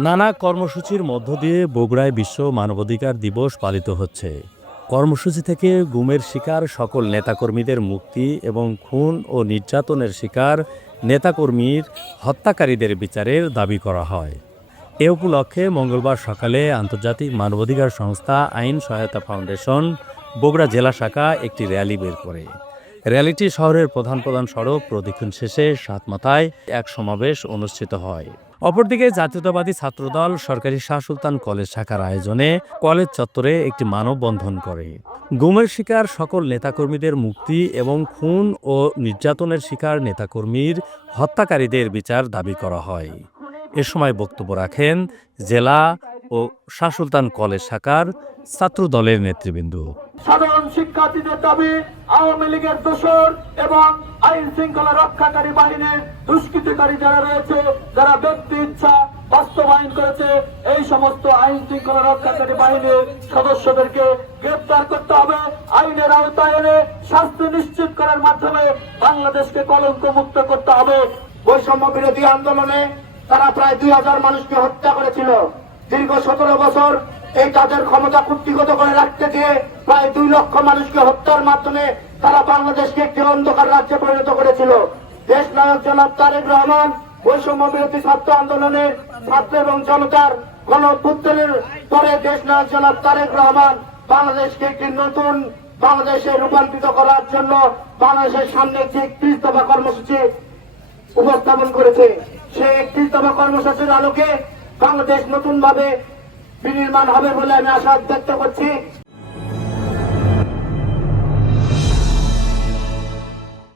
নানা কর্মসূচির মধ্য দিয়ে বগুড়ায় বিশ্ব মানবাধিকার দিবস পালিত হচ্ছে। কর্মসূচি থেকে গুমের শিকার সকল নেতাকর্মীদের মুক্তি এবং খুন ও নির্যাতনের শিকার নেতাকর্মীর হত্যাকারীদের বিচারের দাবি করা হয়। এ উপলক্ষে মঙ্গলবার সকালে আন্তর্জাতিক মানবাধিকার সংস্থা আইন সহায়তা ফাউন্ডেশন বগুড়া জেলা শাখা একটি র্যালি বের করে। র্যালিটি শহরের প্রধান প্রধান সড়ক প্রদক্ষিণ শেষে সাতমাথায় এক সমাবেশ অনুষ্ঠিত হয়। অপরদিকে জাতীয়তাবাদী ছাত্রদল সরকারি শাহ সুলতান কলেজ শাখার আয়োজনে কলেজ চত্বরে একটি মানববন্ধন করে। গুমের শিকার সকল নেতাকর্মীদের মুক্তি এবং খুন ও নির্যাতনের শিকার নেতাকর্মীর হত্যাকারীদের বিচার দাবি করা হয়। এ সময় বক্তব্য রাখেন জেলা ও শাহ সুলতান কলেজ শাখার ছাত্রদলের নেতৃবৃন্দ। সাধারণ শিক্ষার্থীদের দাবি, আওয়ামী লীগের দোষর এবং আইন শৃঙ্খলা রক্ষাকারী বাহিনীর দুষ্কৃতিকারী যারা রয়েছে, যারা ব্যক্তি ইচ্ছা বাস্তবায়ন করেছে, এই সমস্ত আইন শৃঙ্খলা রক্ষাকারী বাহিনীর সদস্যদেরকে গ্রেপ্তার করতে হবে। আইনের আওতায় এনে শাস্তি নিশ্চিত করার মাধ্যমে বাংলাদেশকে কলঙ্ক মুক্ত করতে হবে। বৈষম্য বিরোধী আন্দোলনে তারা প্রায় দুই হাজার মানুষকে হত্যা করেছিল। দীর্ঘ সতেরো বছর এই তাদের ক্ষমতা কুক্ষিগত করে রাখতে দিয়ে প্রায় দুই লক্ষ মানুষকে হত্যার মাধ্যমে তারা বাংলাদেশকে একটি অন্ধকার রাজ্যে পরিণত করেছিল। দেশ নায়ক জনাব তারেক রহমান বৈষম্য বিরোধী ছাত্র আন্দোলনের ছাত্র এবং জনতার গণ অভ্যুত্থানের পরে দেশ নায়ক জনাব তারেক রহমান বাংলাদেশকে একটি নতুন বাংলাদেশে রূপান্তরিত করার জন্য বাংলাদেশের সামনে যে একত্রিশ দফা কর্মসূচি উপস্থাপন করেছে, সেই একত্রিশ দফা কর্মসূচির আলোকে বাংলাদেশ নতুন ভাবে বিনির্মাণ হবে বলে আমি আশা ব্যক্ত করছি।